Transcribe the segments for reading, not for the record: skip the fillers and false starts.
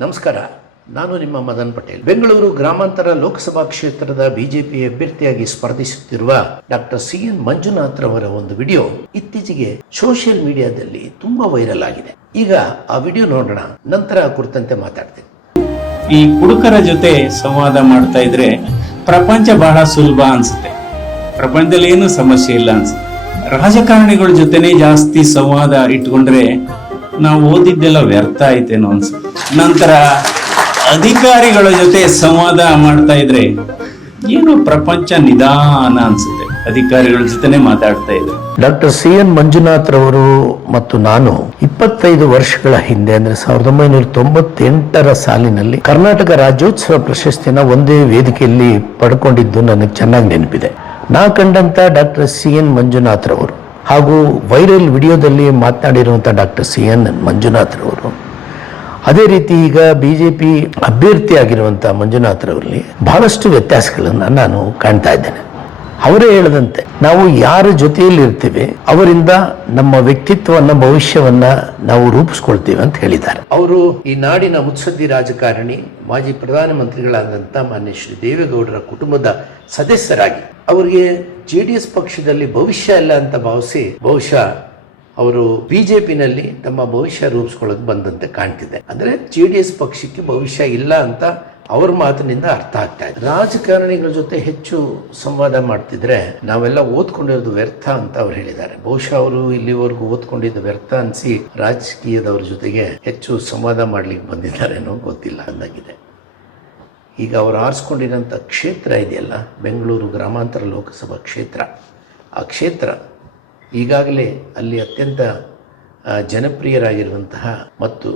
ನಮಸ್ಕಾರ, ನಾನು ನಿಮ್ಮ ಮದನ್ ಪಟೇಲ್. ಬೆಂಗಳೂರು ಗ್ರಾಮಾಂತರ ಲೋಕಸಭಾ ಕ್ಷೇತ್ರದ ಬಿಜೆಪಿ ಅಭ್ಯರ್ಥಿಯಾಗಿ ಸ್ಪರ್ಧಿಸುತ್ತಿರುವ ಡಾಕ್ಟರ್ CN ಮಂಜುನಾಥ್ ರವರ ಒಂದು ವಿಡಿಯೋ ಇತ್ತೀಚೆಗೆ ಸೋಷಿಯಲ್ ಮೀಡಿಯಾದಲ್ಲಿ ತುಂಬಾ ವೈರಲ್ ಆಗಿದೆ. ಈಗ ಆ ವಿಡಿಯೋ ನೋಡೋಣ, ನಂತರ ಕುರಿತಂತೆ ಮಾತಾಡ್ತೀನಿ. ಈ ಕುಡುಕರ ಜೊತೆ ಸಂವಾದ ಮಾಡ್ತಾ ಇದ್ರೆ ಪ್ರಪಂಚ ಬಹಳ ಸುಲಭ ಅನ್ಸುತ್ತೆ. ಪ್ರಪಂಚದಲ್ಲಿ ಏನು ಸಮಸ್ಯೆ ಇಲ್ಲ ಅನ್ಸುತ್ತೆ. ರಾಜಕಾರಣಿಗಳ ಜೊತೆನೆ ಜಾಸ್ತಿ ಸಂವಾದ ಇಟ್ಕೊಂಡ್ರೆ ನಾವು ಓದಿದ್ದೆಲ್ಲ ವ್ಯರ್ಥ ಆಯ್ತೇನೋ ಅನ್ಸುತ್ತೆ. ನಂತರ ಅಧಿಕಾರಿಗಳ ಜೊತೆ ಸಂವಾದ ಮಾಡ್ತಾ ಇದ್ರೆ ಏನು ಪ್ರಪಂಚ ನಿಧಾನ ಅನ್ಸುತ್ತೆ. ಅಧಿಕಾರಿಗಳ ಜೊತೆನೆ ಮಾತಾಡ್ತಾ ಇದ್ರೆ. ಡಾಕ್ಟರ್ CN ಮಂಜುನಾಥ್ ರವರು ಮತ್ತು ನಾನು 25 ವರ್ಷಗಳ ಹಿಂದೆ ಅಂದ್ರೆ 1998ರ ಸಾಲಿನಲ್ಲಿ ಕರ್ನಾಟಕ ರಾಜ್ಯೋತ್ಸವ ಪ್ರಶಸ್ತಿನ ಒಂದೇ ವೇದಿಕೆಯಲ್ಲಿ ಪಡ್ಕೊಂಡಿದ್ದು ನನಗೆ ಚೆನ್ನಾಗಿ ನೆನಪಿದೆ. ನಾ ಕಂಡಂತ ಡಾಕ್ಟರ್ CN ಮಂಜುನಾಥ್ ರವರು ಹಾಗೂ ವೈರಲ್ ವಿಡಿಯೋದಲ್ಲಿ ಮಾತನಾಡಿರುವಂಥ ಡಾಕ್ಟರ್ CN ಮಂಜುನಾಥ್ ರವರು, ಅದೇ ರೀತಿ ಈಗ ಬಿಜೆಪಿ ಅಭ್ಯರ್ಥಿ ಆಗಿರುವಂಥ ಮಂಜುನಾಥ್ ರವರಲ್ಲಿ ಬಹಳಷ್ಟು ವ್ಯತ್ಯಾಸಗಳನ್ನು ನಾನು ಕಾಣ್ತಾ ಇದ್ದೇನೆ. ಅವರೇ ಹೇಳದಂತೆ ನಾವು ಯಾರ ಜೊತೆಯಲ್ಲಿ ಇರ್ತೀವಿ ಅವರಿಂದ ನಮ್ಮ ವ್ಯಕ್ತಿತ್ವವನ್ನ, ಭವಿಷ್ಯವನ್ನ ನಾವು ರೂಪಿಸ್ಕೊಳ್ತೀವಿ ಅಂತ ಹೇಳಿದ್ದಾರೆ. ಅವರು ಈ ನಾಡಿನ ಮುತ್ಸದ್ದಿ ರಾಜಕಾರಣಿ, ಮಾಜಿ ಪ್ರಧಾನಮಂತ್ರಿಗಳಾದಂಥ ಮಾನ್ಯ ಶ್ರೀ ದೇವೇಗೌಡರ ಕುಟುಂಬದ ಸದಸ್ಯರಾಗಿ ಅವರಿಗೆ JDS ಪಕ್ಷದಲ್ಲಿ ಭವಿಷ್ಯ ಇಲ್ಲ ಅಂತ ಭಾವಿಸಿ ಬಹುಶಃ ಅವರು ಬಿಜೆಪಿನಲ್ಲಿ ತಮ್ಮ ಭವಿಷ್ಯ ರೂಪಿಸ್ಕೊಳ್ಳೋಕೆ ಬಂದಂತೆ ಕಾಣ್ತಿದೆ. ಅಂದ್ರೆ JDS ಪಕ್ಷಕ್ಕೆ ಭವಿಷ್ಯ ಇಲ್ಲ ಅಂತ ಅವ್ರ ಮಾತಿನಿಂದ ಅರ್ಥ ಆಗ್ತಾ ಇದೆ. ರಾಜಕಾರಣಿಗಳ ಜೊತೆ ಹೆಚ್ಚು ಸಂವಾದ ಮಾಡ್ತಿದ್ರೆ ನಾವೆಲ್ಲ ಓದ್ಕೊಂಡಿರೋದು ವ್ಯರ್ಥ ಅಂತ ಅವ್ರು ಹೇಳಿದ್ದಾರೆ. ಬಹುಶಃ ಅವರು ಇಲ್ಲಿವರೆಗೂ ಓದ್ಕೊಂಡಿದ್ದು ವ್ಯರ್ಥ ಅನ್ಸಿ ರಾಜಕೀಯದವ್ರ ಜೊತೆಗೆ ಹೆಚ್ಚು ಸಂವಾದ ಮಾಡ್ಲಿಕ್ಕೆ ಬಂದಿದ್ದಾರೇನೋ ಗೊತ್ತಿಲ್ಲ ಅಂದಾಗಿದೆ. ಈಗ ಅವರು ಆರಿಸ್ಕೊಂಡಿರೋಂಥ ಕ್ಷೇತ್ರ ಇದೆಯಲ್ಲ, ಬೆಂಗಳೂರು ಗ್ರಾಮಾಂತರ ಲೋಕಸಭಾ ಕ್ಷೇತ್ರ, ಆ ಕ್ಷೇತ್ರ ಈಗಾಗಲೇ ಅಲ್ಲಿ ಅತ್ಯಂತ ಜನಪ್ರಿಯರಾಗಿರುವಂತಹ ಮತ್ತು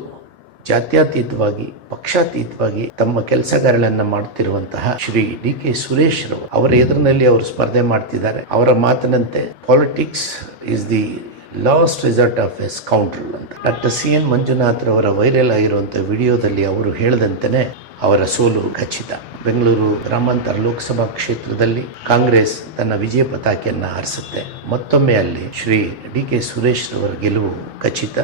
ಜಾತ್ಯತೀತವಾಗಿ, ಪಕ್ಷಾತೀತವಾಗಿ ತಮ್ಮ ಕೆಲಸಗಾರಗಳನ್ನು ಮಾಡ್ತಿರುವಂತಹ ಶ್ರೀ DK ಸುರೇಶ್ ರವರು ಅವರ ಎದುರಿನಲ್ಲಿ ಅವರು ಸ್ಪರ್ಧೆ ಮಾಡ್ತಿದ್ದಾರೆ. ಅವರ ಮಾತಿನಂತೆ politics is the last result of A scoundrel ಅಂತ. ಡಾಕ್ಟರ್ CN ಮಂಜುನಾಥ್ ರವರ ವೈರಲ್ ಆಗಿರುವಂಥ ವಿಡಿಯೋದಲ್ಲಿ ಅವರು ಹೇಳಿದಂತೆಯೇ ಅವರ ಸೋಲು ಖಚಿತ. ಬೆಂಗಳೂರು ಗ್ರಾಮಾಂತರ ಲೋಕಸಭಾ ಕ್ಷೇತ್ರದಲ್ಲಿ ಕಾಂಗ್ರೆಸ್ ತನ್ನ ವಿಜಯ ಪತಾಕೆಯನ್ನು ಹಾರಿಸುತ್ತೆ. ಮತ್ತೊಮ್ಮೆ ಅಲ್ಲಿ ಶ್ರೀ DK ಸುರೇಶ್ ರವರ ಗೆಲುವು ಖಚಿತ.